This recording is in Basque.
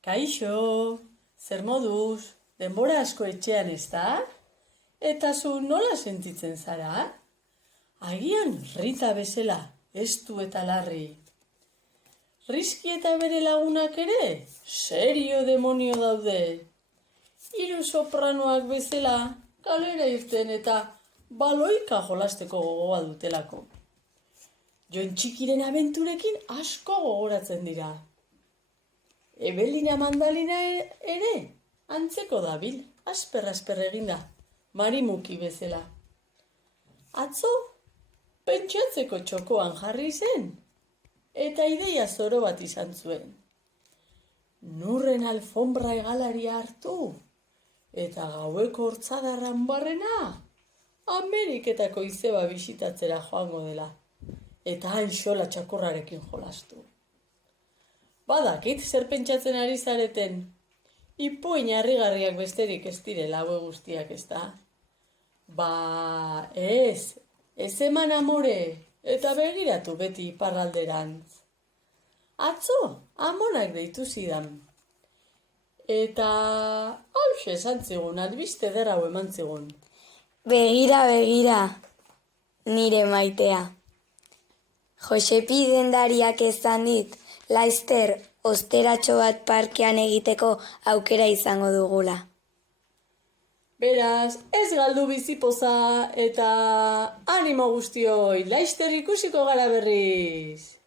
Kaixo, zer moduz, denbora asko etxean ezta? Eta zu nola sentitzen zara? Agian Rita bezala, estu eta larri. Rizki eta bere lagunak ere, serio demonio daude. Hiru sopranoak bezala, kalera irten eta baloika jolasteko gogoa dutelako. Jon Txikiren abenturekin asko gogoratzen dira. Ebelina Mandalina ere, antzeko dabil, asper eginda, marimuki bezala. Atzo, pentsatzeko txokoan jarri zen, eta ideia zoro bat izan zuen. Nurren alfombra hegalaria hartu, eta gaueko hortzadarran barrena, Ameriketako izeba bisitatzera joango dela, eta han xola txakurrarekin jolastu. Badakit zer pentsatzen ari zareten, ipuin harrigarriak besterik ez direla haue guztiak ezta. Ez eman amore, eta begiratu beti iparralderantz. Atzo, amonak deitu zidan. Eta hauxe esan zigun, albiste eder hau eman zigun. Begira, nire maitea. Josepi dendariak esan dit, laizter osteratxo bat parkean egiteko aukera izango dugula. Beraz, ez galdu bizipoza eta animo guztioi, laizter ikusiko gara berriz.